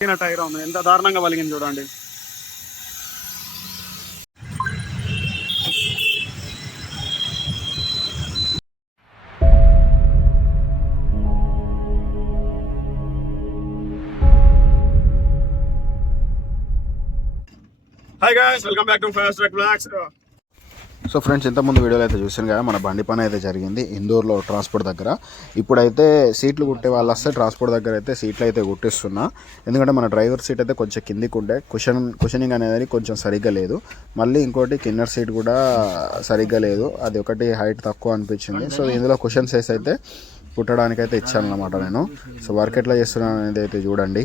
Tyre ఉంది ఎంత దారుణంగా వలిగింది చూడండి. Hi guys welcome back to first track vlogs so friends ఇంతకుముందు వీడియోలో అయితే చూసాను కదా మన బండి పని అయితే జరిగింది ఇందూరులో ట్రాన్స్పోర్ట్ దగ్గర. ఇప్పుడైతే సీట్లు కుట్టే వాళ్ళు వస్తే ట్రాన్స్పోర్ట్ దగ్గర అయితే సీట్లు అయితే కుట్టిస్తున్నా. ఎందుకంటే మన డ్రైవర్ సీట్ అయితే కొంచెం కిందికి ఉండే కుషన్ కుషనింగ్ అనేది కొంచెం సరిగ్గా లేదు. మళ్ళీ ఇంకోటి కిన్నర్ సీట్ కూడా సరిగ్గా లేదు. అది ఒకటి హైట్ తక్కువ అనిపించింది. సో ఇందులో కుషన్ సైజ్ అయితే కుట్టడానికి అయితే ఇచ్చాను అనమాట నేను. సో వర్క్ ఎట్లా చేస్తున్నాను అనేది అయితే చూడండి.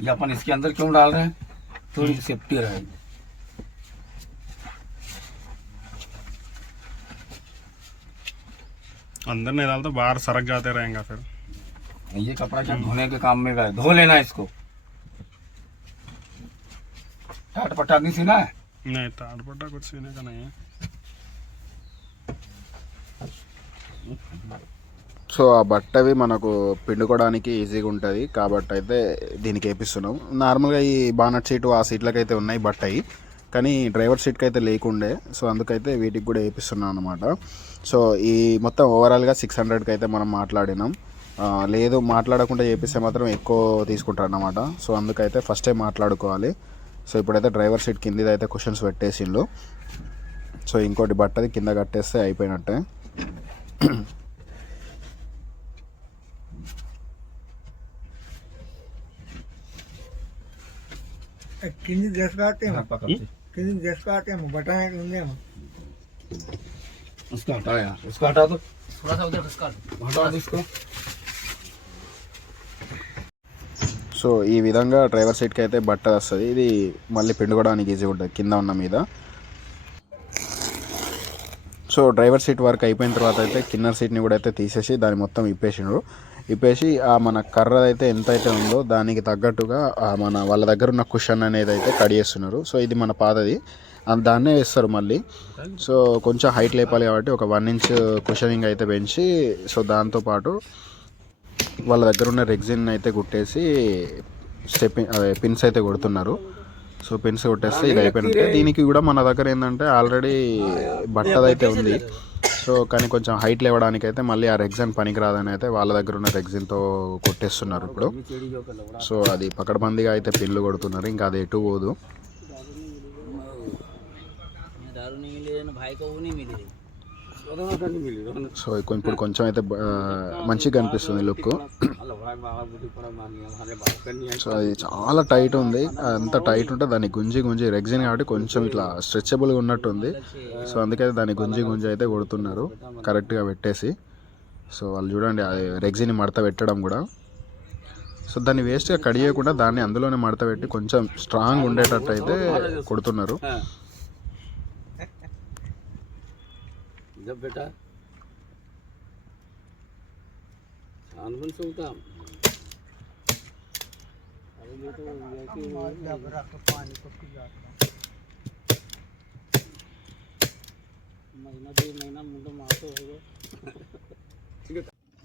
ये अपन इसके अंदर क्यों डाल रहे हैं? थोड़ी सेफ्टी रहेगी। अंदर नहीं डालते बाहर सरक जाते रहेंगे फिर। ये कपड़ा क्या धोने के काम में गए? धो लेना इसको। टाट पट्टा नहीं सीना है? नहीं ताड़ पट्टा कुछ सीने का नहीं है। సో ఆ బట్టవి మనకు పిండుకోవడానికి ఈజీగా ఉంటుంది. కాబట్టి అయితే దీనికి వేపిస్తున్నాం. నార్మల్గా ఈ బానట్ సీటు ఆ సీట్లకి అయితే ఉన్నాయి బట్ట అవి కానీ డ్రైవర్ సీట్కి అయితే లేకుండే. సో అందుకైతే వీటికి కూడా వేపిస్తున్నాం అనమాట సో ఈ మొత్తం ఓవరాల్గా సిక్స్ హండ్రెడ్కి అయితే మనం మాట్లాడినాం. లేదు మాట్లాడకుండా చేపిస్తే మాత్రం ఎక్కువ తీసుకుంటారు అన్నమాట. సో అందుకైతే ఫస్టే మాట్లాడుకోవాలి. సో ఇప్పుడైతే డ్రైవర్ సీట్ కింద అయితే క్వశ్చన్స్ పెట్టేసిండు. సో ఇంకోటి బట్టది కింద కట్టేస్తే అయిపోయినట్టే. కింది దశకాకేమో हाँ, पकड़ से। కింది దశకాకేమో బఠానీ ఉందేమో उसको हटा यार उसको हटा दो थोड़ा सा उधर उसका हटा दो इसको సో ఈ విధంగా డ్రైవర్ సీట్కి అయితే బట్ట వస్తుంది ఇది మళ్ళీ పిండుకోవడానికి ఈజీ ఉంటుంది కింద ఉన్న మీద సో డ్రైవర్ సీట్ వర్క్ అయిపోయిన తర్వాత అయితే కిన్నర్ సీట్ని కూడా అయితే తీసేసి దాన్ని మొత్తం ఇప్పేసిండ్రు ఇప్పేసి ఆ మన కర్ర అయితే ఎంత అయితే ఉందో దానికి తగ్గట్టుగా ఆ మన వాళ్ళ దగ్గర ఉన్న కుషన్ అనేది అయితే కడిగేస్తున్నారు సో ఇది మన పాతది. దాన్నే వేస్తారు మళ్ళీ. సో కొంచెం హైట్ లేపాలి కాబట్టి ఒక వన్ ఇంచ్ కుషనింగ్ అయితే పెంచి సో దాంతోపాటు వాళ్ళ దగ్గర ఉన్న రెగ్జిన్ అయితే కుట్టేసి స్టెప్ అదే పిన్స్ అయితే కొడుతున్నారు. సో పిన్స్ కొట్టేస్తే ఇది అయిపోయినట్టే దీనికి కూడా మన దగ్గర ఏంటంటే ఆల్రెడీ బట్టదైతే ఉంది. సో కానీ కొంచెం హైట్ లేవడానికి అయితే మళ్ళీ ఆ రెగ్జిన్ పనికిరాదని అయితే వాళ్ళ దగ్గర ఉన్న రెగ్జిన్తో కొట్టేస్తున్నారు ఇప్పుడు. సో అది పకడ్బందీగా అయితే పిల్లు కొడుతున్నారు. ఇంకా అది ఎటు పోదు. సో ఇప్పుడు కొంచెం అయితే మంచిగా కనిపిస్తుంది లుక్ సో అది చాలా టైట్ ఉంది. అంత టైట్ ఉంటే దాన్ని గుంజి గుంజి రెగ్జిన్ కాబట్టి కొంచెం ఇట్లా స్ట్రెచబుల్గా ఉన్నట్టుంది సో అందుకైతే దాన్ని గుంజి గుంజి అయితే కొడుతున్నారు. కరెక్ట్గా పెట్టేసి. సో వాళ్ళు చూడండి అది రెగ్జిన్ మడత పెట్టడం కూడా. సో దాన్ని వేస్ట్గా కడియకుండా దాన్ని అందులోనే మడత పెట్టి కొంచెం స్ట్రాంగ్ ఉండేటట్టు అయితే కొడుతున్నారు. जब बेटा अनबन से उठा महीना डेढ़ महीना मुंडो मारते हो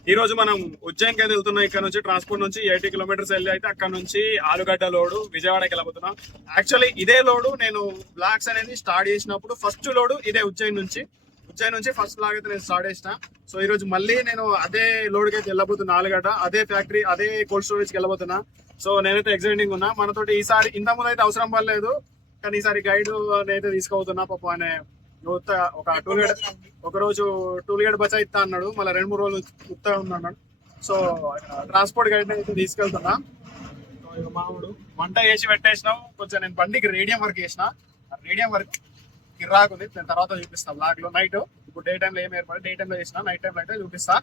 ఈ రోజు మనం ఉజ్జయిన్కి అయితే వెళ్తున్నాం ఇక్కడ నుంచి ట్రాన్స్పోర్ట్ నుంచి ఎయిటీ కిలోమీటర్స్ వెళ్ళి అయితే అక్కడ నుంచి ఆలుగడ్డ లోడు విజయవాడకి వెళ్ళబోతున్నాం యాక్చువల్లీ ఇదే లోడు నేను బ్లాక్స్ అనేది స్టార్ట్ చేసినప్పుడు ఫస్ట్ లోడు ఇదే ఉజ్జయిన్ నుంచి ఉజ్జయిన్ నుంచి ఫస్ట్ బ్లాగ్ అయితే నేను స్టార్ట్ చేసిన. సో ఈ రోజు మళ్ళీ నేను అదే లోడ్కి అయితే వెళ్ళబోతున్నా ఆలుగడ్డ అదే ఫ్యాక్టరీ అదే కోల్డ్ స్టోరేజ్కి వెళ్ళబోతున్నా. సో నేనైతే ఎగ్జైటింగ్ ఉన్నా. మనతోటి ఈసారి ఇంత ముందు అయితే అవసరం పడలేదు. కానీ ఈసారి గైడ్ నేనైతే తీసుకుపోతున్నా పాప అనే యువత ఒక టూల్ గేట్ ఒక రోజు టూల్ గేట్ బచా ఇస్తా అన్నాడు. మళ్ళీ రెండు మూడు రోజులు ఉత్తా ఉన్నాడు సో ట్రాన్స్పోర్ట్ గైడ్ అయితే తీసుకెళ్తున్నా. మామూడు. వంట చేసి పెట్టేసినాం. కొంచెం నేను బండికి రేడియం వర్క్ చేసిన. రేడియం వర్క్ కిరాకుంది నేను తర్వాత చూపిస్తాను బ్లాగ్లో నైట్ ఇప్పుడు డే టైంలో ఏం ఏర్పడి డే టైంలో చేసిన నైట్ టైంలో అయితే చూపిస్తా.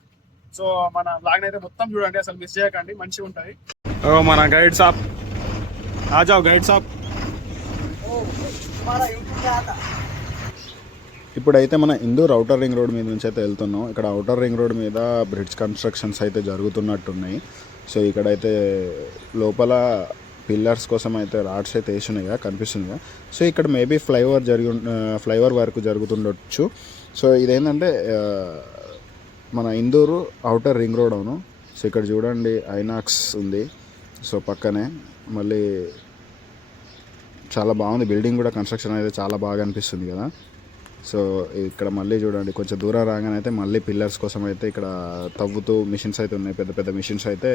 సో మన బ్లాగ్ అయితే మొత్తం చూడండి. అసలు మిస్ చేయకండి. మంచిగా ఉంటది. మన గైడ్ సాబ్. ఆజావ్ గైడ్ సాబ్. ఇప్పుడైతే మన ఇందూర్ అవుటర్ రింగ్ రోడ్ మీద నుంచి అయితే వెళ్తున్నాం. ఇక్కడ అవుటర్ రింగ్ రోడ్ మీద బ్రిడ్జ్ కన్స్ట్రక్షన్స్ అయితే జరుగుతున్నట్టున్నాయి. సో ఇక్కడైతే లోపల పిల్లర్స్ కోసం అయితే రాడ్స్ అయితే వేసినాయిగా కనిపిస్తుందిగా సో ఇక్కడ మేబీ ఫ్లైఓవర్ జరిగి ఫ్లైఓవర్ వర్క్ జరుగుతుండొచ్చు. సో ఇదేంటంటే మన ఇందూరు అవుటర్ రింగ్ రోడ్ అవును. సో ఇక్కడ చూడండి ఐనాక్స్ ఉంది. సో పక్కనే మళ్ళీ చాలా బాగుంది. బిల్డింగ్ కూడా కన్స్ట్రక్షన్ అయితే చాలా బాగా అనిపిస్తుంది కదా. సో ఇక్కడ మళ్ళీ చూడండి కొంచెం దూరం రాగానే అయితే మళ్ళీ పిల్లర్స్ కోసం అయితే ఇక్కడ తవ్వుతూ మిషన్స్ అయితే ఉన్నాయి. పెద్ద పెద్ద మిషన్స్ అయితే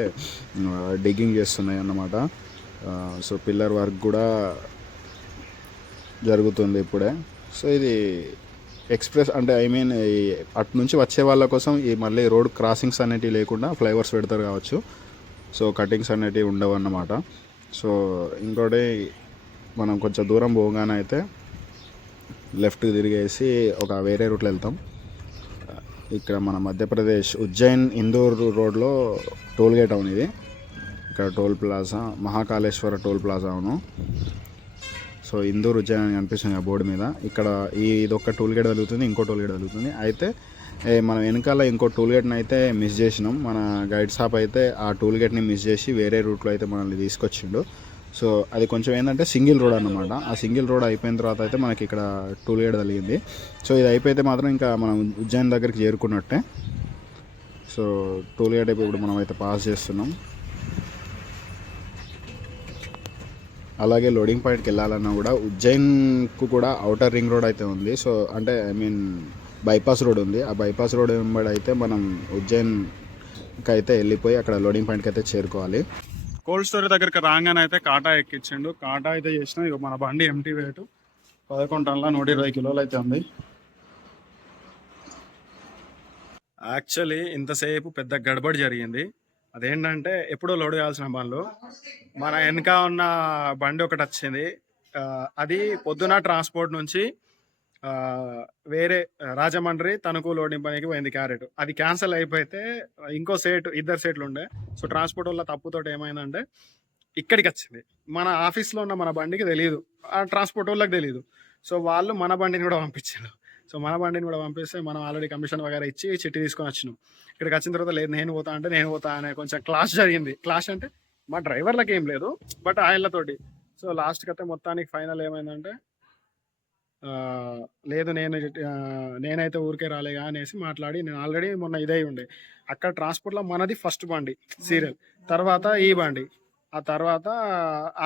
డిగ్గింగ్ చేస్తున్నాయి అన్నమాట. సో పిల్లర్ వర్క్ కూడా జరుగుతుంది ఇప్పుడే. సో ఇది ఎక్స్ప్రెస్ అంటే ఐ మీన్ ఈ అటు నుంచి వచ్చే వాళ్ళ కోసం ఈ మళ్ళీ రోడ్ క్రాసింగ్స్ అనేటివి లేకుండా ఫ్లైఓవర్స్ పెడతారు కావచ్చు. సో కటింగ్స్ అనేటివి ఉండవు అన్నమాట. సో ఇంకోటి మనం కొంచెం దూరం పోగానే అయితే లెఫ్ట్ తిరిగేసి ఒక వేరే రూట్లో వెళ్తాం. ఇక్కడ మన మధ్యప్రదేశ్ ఉజ్జయిన్ ఇందూర్ రోడ్లో టోల్గేట్ అవును ఇది. ఇక్కడ toll plaza Mahakaleshwar toll plaza అవును. సో ఇందూరు ఉజ్జయిన్ అని కనిపిస్తుంది ఆ బోర్డు మీద. ఇక్కడ ఈ ఇదొక టోల్ గేట్ వెలుగుతుంది ఇంకో టోల్ గేట్ వెలుగుతుంది. అయితే మనం వెనకాల ఇంకో టోల్ గేట్ని అయితే మిస్ చేసినాం. మన గైడ్ షాప్ అయితే ఆ టోల్ గేట్ని మిస్ చేసి వేరే రూట్లో అయితే మనల్ని తీసుకొచ్చిండు. సో అది కొంచెం ఏంటంటే సింగిల్ రోడ్ అన్నమాట. ఆ సింగిల్ రోడ్ అయిపోయిన తర్వాత అయితే మనకి ఇక్కడ టోల్ గేట్ కలిగింది సో ఇది అయిపోతే మాత్రం ఇంకా మనం ఉజ్జయిన్ దగ్గరికి చేరుకున్నట్టే. సో టోల్ గేట్ అయిపోయి ఇప్పుడు మనం అయితే పాస్ చేస్తున్నాం. అలాగే లోడింగ్ పాయింట్కి వెళ్ళాలన్నా కూడా ఉజ్జయిన్కు కూడా అవుటర్ రింగ్ రోడ్ అయితే ఉంది. సో అంటే ఐ మీన్ బైపాస్ రోడ్ ఉంది. ఆ బైపాస్ రోడ్ వెంబడి అయితే మనం ఉజ్జయిన్కి అయితే వెళ్ళిపోయి అక్కడ లోడింగ్ పాయింట్కి అయితే చేరుకోవాలి. కోల్డ్ స్టోరేజ్ దగ్గరికి రాగానే అయితే కాటా ఎక్కించిండు. కాటా అయితే చేసిన ఇక మన బండి ఎంటీ వెయిట్ పదకొండు టన్నుల నూట ఇరవై కిలోలు అయితే ఉంది. యాక్చువల్లీ ఇంతసేపు పెద్ద గడబడి జరిగింది. అదేంటంటే ఎప్పుడో లోడ్ చేయాల్సిన బండ్లు. మన వెనక ఉన్న బండి ఒకటి వచ్చింది. అది పొద్దున ట్రాన్స్పోర్ట్ నుంచి వేరే రాజమండ్రి తణుకు లోడింగ్ పోయింది క్యారెట్. అది క్యాన్సిల్ అయిపోతే ఇంకో సేట్ ఇద్దరు సేట్లు ఉండే. సో ట్రాన్స్పోర్ట్ వల్ల తప్పుతోటి ఏమైందంటే ఇక్కడికి వచ్చింది. మన ఆఫీస్లో ఉన్న మన బండికి తెలియదు ఆ ట్రాన్స్పోర్ట్ వాళ్ళకి తెలియదు సో వాళ్ళు మన బండిని కూడా పంపించారు. సో మన బండిని కూడా పంపిస్తే మనం ఆల్రెడీ కమిషన్ వగేరా ఇచ్చి చిట్టి తీసుకొని వచ్చినాం. ఇక్కడికి వచ్చిన తర్వాత లేదు నేను పోతా అంటే నేను పోతా అనే కొంచెం క్లాష్ జరిగింది. క్లాష్ అంటే మా డ్రైవర్లకి ఏం లేదు బట్ ఆయనతోటి సో లాస్ట్కి అయితే మొత్తానికి ఫైనల్ ఏమైందంటే లేదు నేను నేనైతే ఊరికే రాలేగా అనేసి మాట్లాడి నేను ఆల్రెడీ మొన్న ఇదే ఉండే. అక్కడ ట్రాన్స్పోర్ట్లో మనది ఫస్ట్ బండి సీరియల్ తర్వాత ఈ బండి. ఆ తర్వాత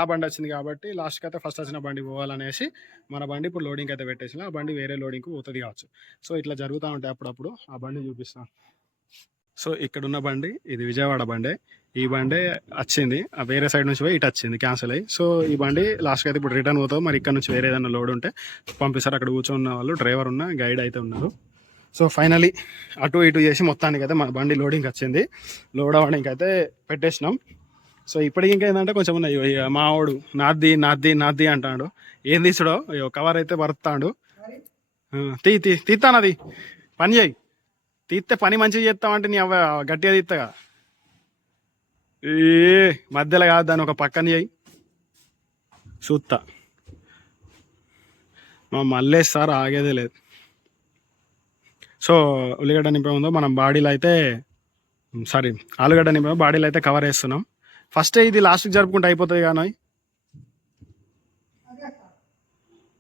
ఆ బండి వచ్చింది కాబట్టి లాస్ట్కి అయితే ఫస్ట్ వచ్చిన బండి పోవాలనేసి మన బండి ఇప్పుడు లోడింగ్ అయితే పెట్టేసిన. ఆ బండి వేరే లోడింగ్కి పోతుంది కావచ్చు. సో ఇట్లా జరుగుతూ ఉంటాయి అప్పుడప్పుడు ఆ బండి చూపిస్తాను సో ఇక్కడ ఉన్న బండి ఇది విజయవాడ బండే. ఈ బండి వచ్చింది. ఆ వేరే సైడ్ నుంచి పోయి ఇటు వచ్చింది క్యాన్సిల్ అయ్యి. సో ఈ బండి లాస్ట్కి అయితే ఇప్పుడు రిటర్న్ పోతాం మరి ఇక్కడ నుంచి వేరే ఏదైనా లోడ్ ఉంటే పంపిస్తారు. అక్కడ కూర్చొని వాళ్ళు డ్రైవర్ ఉన్న గైడ్ అయితే ఉన్నారు. సో ఫైనలీ అటు ఇటు చేసి మొత్తానికి అయితే మన బండి లోడింగ్ వచ్చింది. లోడ్ అవ్వడానికి అయితే పెట్టేసినాం. సో ఇప్పటికి ఇంకా ఏంటంటే కొంచెం ఉన్నాయి. మావాడు మా వాడు నాది నాది నాది అంటాడు. ఏం తీసుడో? అయ్యో కవర్ అయితే వరుతాడు తీ తీ తీస్తానది పని చేయి. తీస్తే పని మంచిగా చేస్తామంటే నీ అవ్వ గట్టిగా తీస్తాగా ఏ మధ్యలో కాదు దాన్ని ఒక పక్కన చేయి. చూస్తా మా మళ్ళీ సార్ ఆగేదే లేదు. సో ఉల్లిగడ్డ నింపే ఉందో మనం బాడీలో అయితే సారీ ఆలుగడ్డ నింపే బాడీలో అయితే కవర్ వేస్తున్నాం ఫస్ట్ ఇది లాస్ట్కి జరుపుకుంటే అయిపోతుంది కానీ.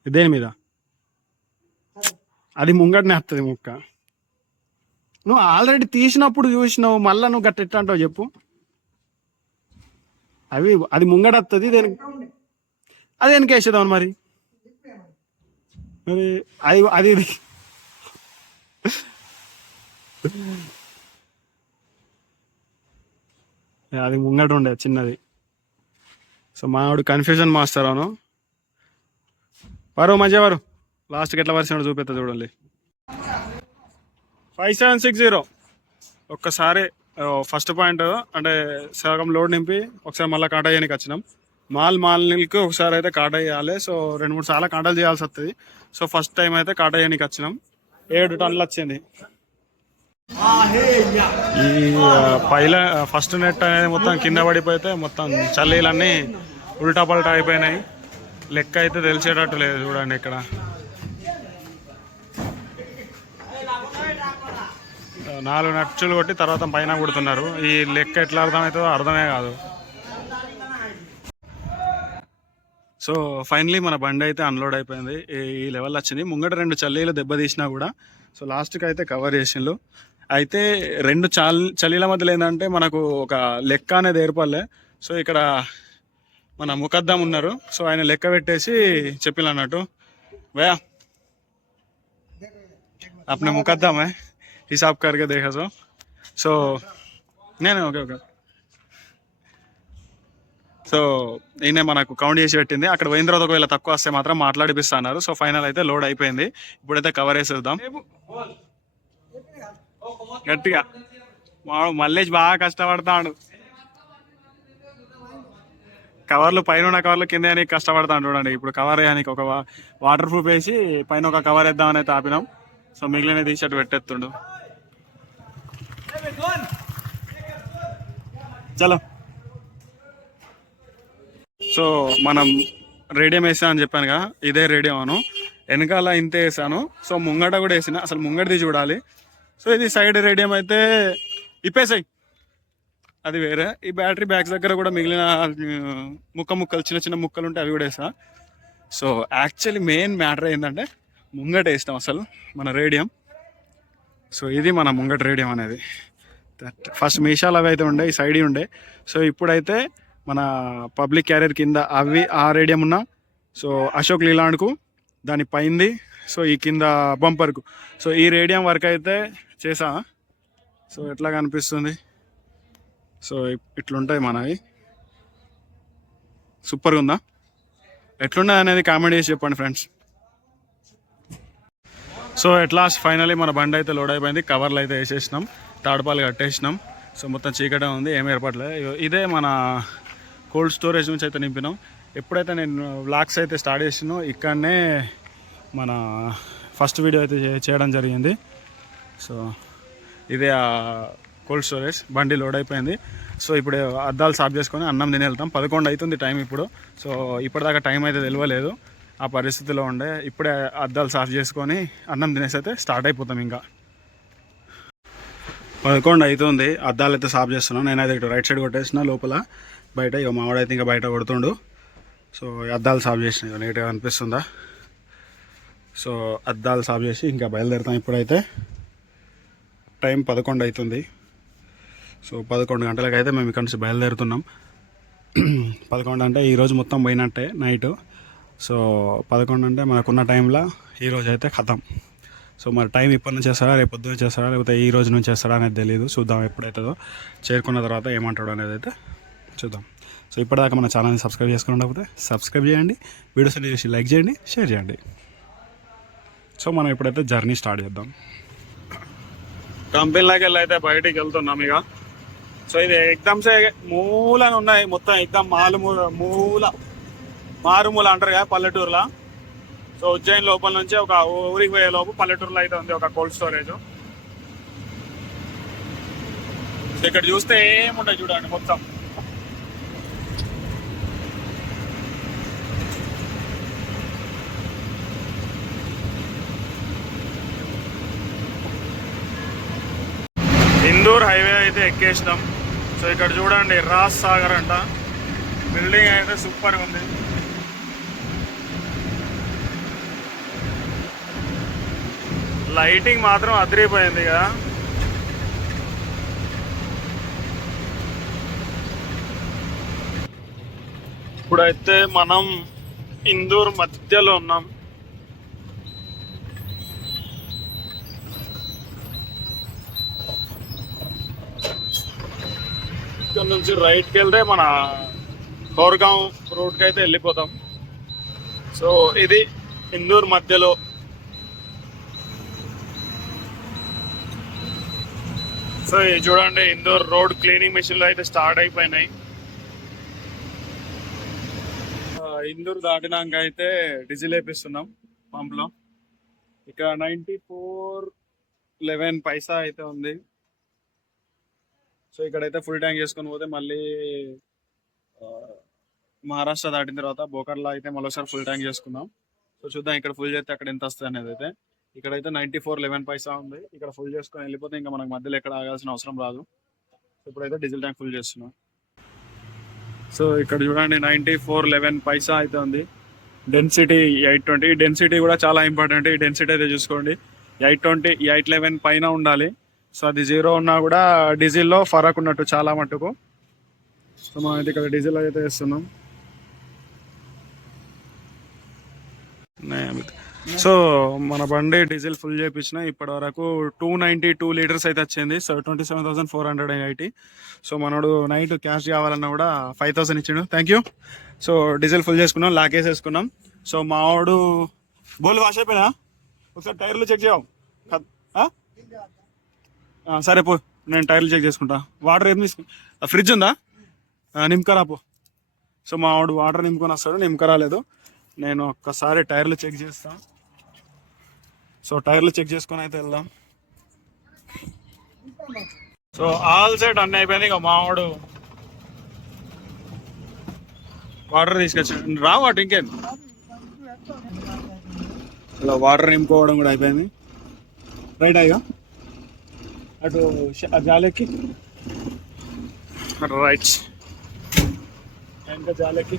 దేని మీద? అది ముంగటనే వస్తుంది ముక్క. నువ్వు ఆల్రెడీ తీసినప్పుడు చూసినావు మళ్ళీ నువ్వు గట్ట ఎట్లా అంటావు చెప్పు. అవి అది ముంగట వస్తుంది దేనికి అది వెనక వేసేదాం మరి. మరి అది అది ఇది. అది ముంగట ఉండే చిన్నది. సో మావాడు కన్ఫ్యూజన్ మాస్టర్ అవును వరు మంచిగా వరు. లాస్ట్కి ఎట్లా వరిసినాడు చూపిస్తా చూడండి. ఫైవ్ సెవెన్ సిక్స్ జీరో ఒక్కసారి ఫస్ట్ పాయింట్ అంటే సగం లోడ్ నింపి ఒకసారి మళ్ళీ కాటా చేయడానికి వచ్చినాం. మాల్ మాల్ మాల్కి ఒకసారి అయితే కాటా చేయాలి. సో రెండు మూడు సార్లు కాటాలు చేయాల్సి వస్తుంది సో ఫస్ట్ టైం అయితే కాటా చేయడానికి వచ్చినాం. ఏడు టన్నులు వచ్చింది. ఈ పైల ఫస్ట్ నెట్ అనేది మొత్తం కింద పడిపోతే మొత్తం చల్లీలన్నీ ఉల్టా పల్టా అయిపోయినాయి. లెక్క అయితే తెలిసేటట్టు లేదు చూడండి ఇక్కడ. నాలుగు నచ్చులు కొట్టి తర్వాత పైన కొడుతున్నారు. ఈ లెక్క ఎట్లా అర్థమవుతుందో అర్థమే కాదు. సో ఫైనలీ మన బండి అయితే అన్లోడ్ అయిపోయింది. ఈ- ఈ లెవెల్ వచ్చింది. ముంగట రెండు చల్లీలు దెబ్బ తీసినా కూడా. సో లాస్ట్కి అయితే కవర్ చేసిండ్రు అయితే రెండు చాల్ చలీల మధ్యలో ఏంటంటే మనకు ఒక లెక్క అనేది ఏర్పడలే సో ఇక్కడ మన ముఖద్దం ఉన్నారు సో ఆయన లెక్క పెట్టేసి చెప్పిన అన్నట్టు భయా अपने मुकद्दम है हिसाब करके देखा सो సో నేను ఓకే ఓకే సో ఈయన మనకు కౌంట్ చేసి పెట్టింది అక్కడ పోయిన తర్వాత ఒకవేళ తక్కువ వస్తే మాత్రం మాట్లాడిపిస్తున్నారు సో ఫైనల్ అయితే లోడ్ అయిపోయింది ఇప్పుడైతే కవర్ వేసేద్దాం గట్టిగా. వాడు మల్లేష్ బాగా కష్టపడతాడు. కవర్లు పైన ఉన్న కవర్లు కింద వేయడానికి కష్టపడతాను చూడండి. ఇప్పుడు కవర్ వేయడానికి ఒక వాటర్ ప్రూఫ్ వేసి పైన ఒక కవర్ వేద్దామని అయితే ఆపినాం. సో మిగిలిన తీసేట్టు పెట్టేస్తుండు. చలో. సో మనం రేడియం వేసా అని చెప్పాను కదా ఇదే రేడియం అను వెనకాల ఇంత వేసాను. సో ముంగట కూడా వేసిన. అసలు ముంగటిది చూడాలి. సో ఇది సైడ్ రేడియం అయితే ఇప్పేసాయి. అది వేరే. ఈ బ్యాటరీ బ్యాగ్స్ దగ్గర కూడా మిగిలిన ముక్క ముక్కలు చిన్న చిన్న ముక్కలు ఉంటే అవి కూడా వేసా. సో యాక్చువల్లీ మెయిన్ మ్యాటర్ ఏంటంటే ముంగట వేసినాం అసలు మన రేడియం. సో ఇది మన ముంగట రేడియం అనేది. ఫస్ట్ మీషాలు అవి అయితే ఉండే ఈ సైడ్ ఉండే. సో ఇప్పుడైతే మన పబ్లిక్ క్యారియర్ కింద అవి ఆ రేడియం ఉన్న. సో అశోక్ లీలాండ్కు దాని పైంది సో ఈ కింద బంపర్కు. సో ఈ రేడియం వర్క్ అయితే చేసా. సో ఎట్లా కనిపిస్తుంది సో ఇట్లుంటాయి మనవి. సూపర్గా ఉందా ఎట్లున్నది అనేది కామెంట్ చేసి చెప్పండి friends. So at last finally మన బండి అయితే లోడ్ అయిపోయింది. కవర్లు అయితే వేసేసినాం. తాడపాలు కట్టేసినాం. సో మొత్తం చీకటే ఉంది. ఏం ఏర్పడలేదు. ఇదే మన కోల్డ్ స్టోరేజ్ నుంచి అయితే నింపినాం. ఎప్పుడైతే నేను బ్లాగ్స్ అయితే స్టార్ట్ చేసినో ఇక్కడనే మన ఫస్ట్ వీడియో అయితే చేయడం జరిగింది. సో ఇదే కోల్డ్ స్టోరేజ్ బండి లోడ్ అయిపోయింది. సో ఇప్పుడు అద్దాలు సాఫ్ చేసుకొని అన్నం తిని వెళ్తాం. పదకొండు అవుతుంది టైం ఇప్పుడు. సో ఇప్పటిదాకా టైం అయితే తెలియలేదు ఆ పరిస్థితిలో ఉండే ఇప్పుడే అద్దాలు సాఫ్ చేసుకొని అన్నం తినేసి అయితే స్టార్ట్ అయిపోతాం ఇంకా. పదకొండు అవుతుంది అద్దాలు అయితే సాఫ్ చేస్తున్నాను నేను అయితే ఇటు రైట్ సైడ్ కొట్టేసిన లోపల. బయట ఇక మావాడైతే ఇంకా బయట కొడుతుండు. సో అద్దాలు సాఫ్ చేసిన నీట్గా అనిపిస్తుందా? సో అద్దాలు సాఫ్ చేసి ఇంకా బయలుదేరుతాం ఇప్పుడైతే. టైం పదకొండు అవుతుంది సో పదకొండు గంటలకు అయితే మేము ఇక్కడ నుంచి బయలుదేరుతున్నాం. పదకొండు అంటే ఈరోజు మొత్తం పోయినట్టే నైట్. సో పదకొండు అంటే మనకున్న టైంలో ఈరోజు అయితే ఖతం సో మరి టైం ఇప్పటి నుంచి చేస్తారా రేపు పొద్దున్న చేస్తారా లేకపోతే ఈ రోజు నుంచి చేస్తారా అనేది తెలియదు చూద్దాం ఎప్పుడైతుందో. చేరుకున్న తర్వాత ఏమంటాడు అనేది అయితే చూద్దాం. సో ఇప్పటిదాకా మన ఛానల్ని సబ్స్క్రైబ్ చేసుకుని ఉండకపోతే సబ్స్క్రైబ్ చేయండి. వీడియోస్ని చూసి లైక్ చేయండి షేర్ చేయండి. సో మనం ఇప్పుడైతే జర్నీ స్టార్ట్ చేద్దాం. కంపెనీలోకి వెళ్ళి అయితే బయటికి వెళ్తున్నాం ఇక. సో ఇది ఎగ్జామ్స్ మూలని ఉన్నాయి మొత్తం ఎగ్జామ్ మాలుమూల మూల మారుమూల అంటారు కదా పల్లెటూరులో. సో ఉజ్జయిన్ లోపల నుంచి ఒక ఊరికి పోయే లోపు పల్లెటూరులో అయితే ఉంది ఒక కోల్డ్ స్టోరేజ్. సో ఇక్కడ చూస్తే ఏముంటాయి చూడండి మొత్తం. గుంటూరు హైవే అయితే ఎక్కేసినాం. సో ఇక్కడ చూడండి రాజ్ సాగర్ అంట. బిల్డింగ్ అయితే సూపర్ ఉంది. లైటింగ్ మాత్రం అదిరిపోయింది కదా. ఇప్పుడైతే మనం ఇందూర్ మధ్యలో ఉన్నాం. నుంచి రైట్కి వెళ్తే మన కోరగాం రోడ్కి అయితే వెళ్ళిపోతాం. సో ఇది ఇందూర్ మధ్యలో. సో ఇది చూడండి ఇందూర్ రోడ్ క్లీనింగ్ మిషన్లు అయితే స్టార్ట్ అయిపోయినాయి. ఇందూర్ దాటినాక అయితే డీజిల్ వేపిస్తున్నాం పంప్లో ఇక్కడ నైంటీ ఫోర్ లెవెన్ పైసా అయితే ఉంది. సో ఇక్కడైతే ఫుల్ ట్యాంక్ చేసుకొని పోతే మళ్ళీ మహారాష్ట్ర దాటిన తర్వాత బోకర్లో అయితే మరోసారి ఫుల్ ట్యాంక్ చేసుకుందాం. సో చూద్దాం ఇక్కడ ఫుల్ చేస్తే అక్కడ ఎంత వస్తుంది అనేది అయితే. ఇక్కడైతే నైంటీ ఫోర్ లెవెన్ పైసా ఉంది. ఇక్కడ ఫుల్ చేసుకొని వెళ్ళిపోతే ఇంకా మనకు మధ్యలో ఎక్కడ ఆగాల్సిన అవసరం రాదు. ఇప్పుడైతే డీజిల్ ట్యాంక్ ఫుల్ చేస్తున్నాం. సో ఇక్కడ చూడండి నైంటీ ఫోర్ లెవెన్ పైసా అయితే ఉంది. డెన్సిటీ ఎయిట్ ట్వంటీ డెన్సిటీ కూడా చాలా ఇంపార్టెంట్ ఈ డెన్సిటీ అయితే చూసుకోండి. ఎయిట్ ట్వంటీ ఎయిట్ లెవెన్ పైన ఉండాలి. సో అది జీరో ఉన్నా కూడా డీజిల్లో ఫరక్ ఉన్నట్టు చాలా మట్టుకు. సో మనం అయితే ఇక్కడ డీజిల్ అయితే వేస్తున్నాం. సో మన బండి డీజిల్ ఫుల్ చేయించిన ఇప్పటి వరకు టూ నైంటీ టూ లీటర్స్ అయితే వచ్చింది. So twenty seven thousand four hundred and eighty so మనోడు నైట్ క్యాష్ కావాలన్నా కూడా ఫైవ్ థౌసండ్ ఇచ్చిండు. Thank you so diesel full చేసుకున్నాం లాకేస్ వేసుకున్నాం. సో మావాడు బోల్ వాష్ అయిపోయినా? ఒకసారి టైర్లు చెక్ చేయం. సరే పో నేను టైర్లు చెక్ చేసుకుంటా. వాటర్ ఏం తీసుకుంటా ఫ్రిడ్జ్ ఉందా? ఆ, పో. సో మా వాడు వాటర్ నింపుకొని వస్తాడు నింపుకరాలేదు నేను ఒక్కసారి టైర్లు చెక్ చేస్తా. సో టైర్లు చెక్ చేసుకొని అయితే వెళ్దాం. సో ఆల్ సెట్ అన్నీ అయిపోయింది ఇక మావాడు వాటర్ తీసుకొచ్చాడు రా వాటి ఇంకేం? ఇలా వాటర్ నింపుకోవడం కూడా అయిపోయింది. రైట్ అయ్యా అటు ష- ఆ జాలెక్కి రైట్ ఇంకా జాలెక్కి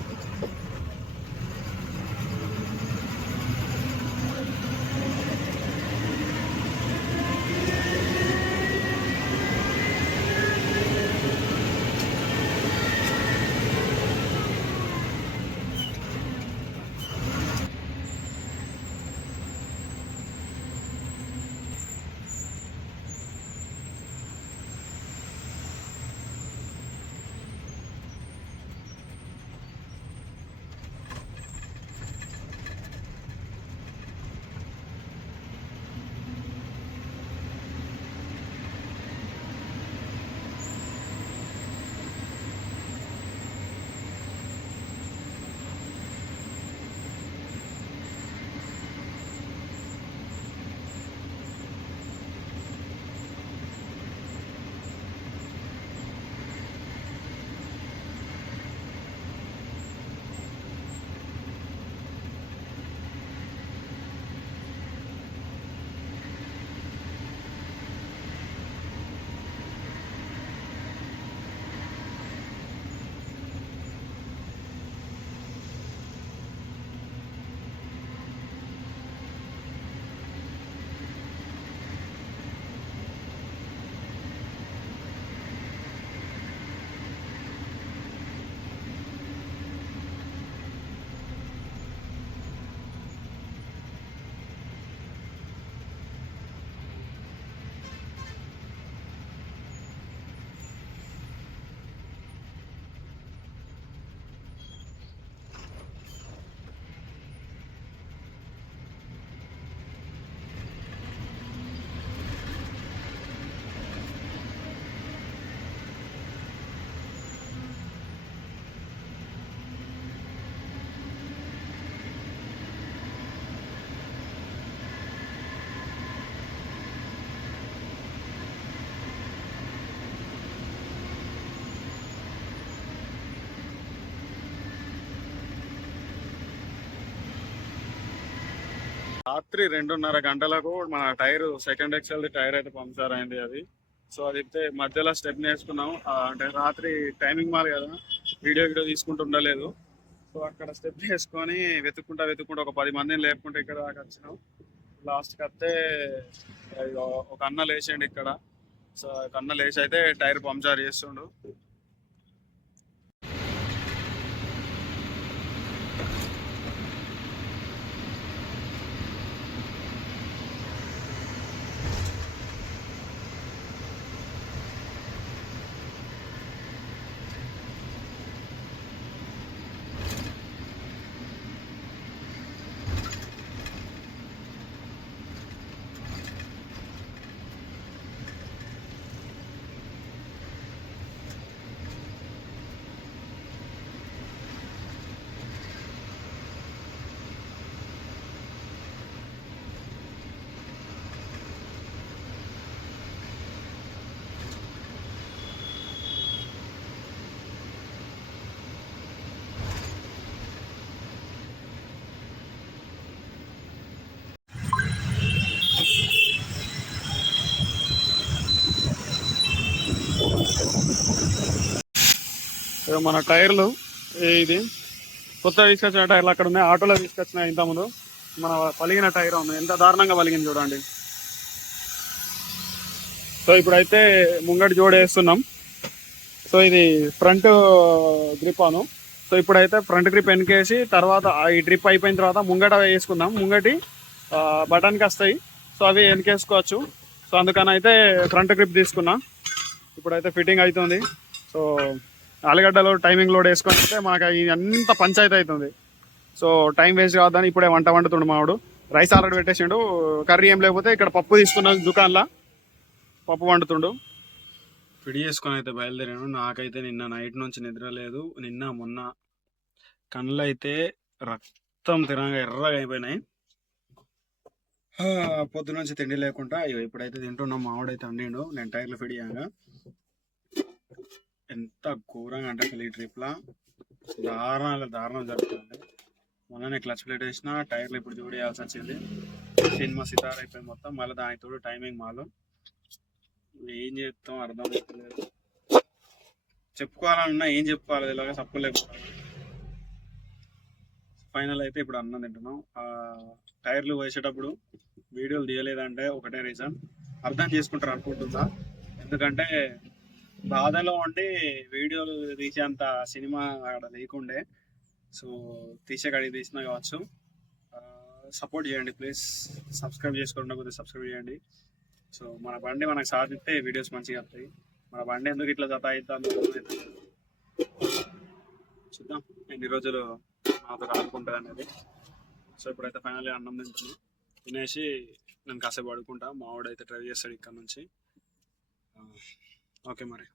రాత్రి రెండున్నర గంటలకు మన టైర్ సెకండ్ ఎక్సెల్ టైర్ అయితే పంక్చర్ అయింది అది. సో అది చెప్తే మధ్యలో స్టెప్ నేర్చుకున్నాం అంటే రాత్రి టైమింగ్ మాది కదా వీడియో వీడియో తీసుకుంటూ ఉండలేదు. సో అక్కడ స్టెప్ వేసుకొని వెతుక్కుంటా వెతుక్కుంటా ఒక పది మందిని లేపుకుంటే ఇక్కడ దాకా వచ్చినాం. లాస్ట్కి వస్తే ఒక అన్న లేచిండు ఇక్కడ. సో ఒక అన్న లేచి అయితే టైర్ పంచర్ చేస్తుండు. మన టైర్లు ఇది కొత్త తీసుకొచ్చిన టైర్లు అక్కడ ఉన్నాయి. ఆటోలో తీసుకొచ్చిన ఇంతకుముందు. మన పలిగిన టైర్ ఉంది. ఎంత దారుణంగా పలిగింది చూడండి. సో ఇప్పుడైతే ముంగటి జోడు వేస్తున్నాం. సో ఇది ఫ్రంట్ గ్రిప్ అను. సో ఇప్పుడైతే ఫ్రంట్ గ్రిప్ వెనకేసి తర్వాత ఆ ఈ డ్రిప్ అయిపోయిన తర్వాత ముంగట వేసుకుందాం. ముంగటి బటన్కి వస్తాయి. సో అవి వెనకేసుకోవచ్చు. సో అందుకని అయితే ఫ్రంట్ గ్రిప్ తీసుకున్నా. ఇప్పుడైతే ఫిట్టింగ్ అవుతుంది సో ఆలుగడ్డలో టైమింగ్ లోడ్ వేసుకొని అయితే మనకు అంత పంచాయతీ అవుతుంది. సో టైం వేస్ట్ కావద్దని ఇప్పుడే వంట వండుతుండు మావాడు. Rice already పెట్టేసిండు. కర్రీ ఏం లేకపోతే ఇక్కడ పప్పు తీసుకున్నాం దుకాణంలో పప్పు వండుతుండు. పిడి చేసుకొని అయితే బయలుదేరాను. నాకైతే నిన్న నైట్ నుంచి నిద్ర లేదు. నిన్న మొన్న కళ్ళు అయితే రక్తం తిరంగా ఎర్రగా అయిపోయినాయి. పొద్దునుంచి పొద్దు నుంచి తిండి లేకుండా ఇప్పుడైతే తింటున్నాం. మామిడైతే అండిండు నేను టైర్లు ఫిడి చేయగా. ఎంత ఘోరంగా అంటే అసలు ఈ ట్రిప్లా దారుణాలు దారుణం జరుగుతుంది మొన్ననే క్లచ్ ప్లేట్ వేసిన టైర్లు ఇప్పుడు చూడేయాల్సి వచ్చింది. సినిమా సితార్ అయిపోయి మొత్తం. మళ్ళీ దానితో టైమింగ్ మాలో. ఏం చేస్తాం అర్థం అవుతలేదు చెప్పుకోవాలన్నా ఏం చెప్పుకోవాలి ఇలాగ తప్పులేకపోతాం ఫైనల్ అయితే ఇప్పుడు అన్నం తింటున్నాం. ఆ టైర్లు వేసేటప్పుడు వీడియోలు తీయలేదంటే ఒకటే రీజన్ అర్థం చేసుకుంటారు అనుకుంటుందా? ఎందుకంటే బాధలో ఉండి వీడియోలు తీసేంత సినిమా అక్కడ లేకుండే. సో తీసేకాడికి తీసినా కావచ్చు. సపోర్ట్ చేయండి ప్లీజ్. సబ్స్క్రైబ్ చేసుకోండి కొద్దిగా సబ్స్క్రైబ్ చేయండి. సో మన బండి మనకు సాధిస్తే వీడియోస్ మంచిగా వస్తాయి. మన బండి ఎందుకు ఇట్లా జత అవుతుంది చూద్దాం. ఎన్ని రోజులు మాతో ఆడుకుంటుంది అనేది. సో ఇప్పుడైతే ఫైనల్గా అన్నం తింటున్నాం. తినేసి నేను కాసేపు పడుకుంటా. మావాడు అయితే డ్రైవ్ చేస్తాడు ఇక్కడ నుంచి. ఓకే మరి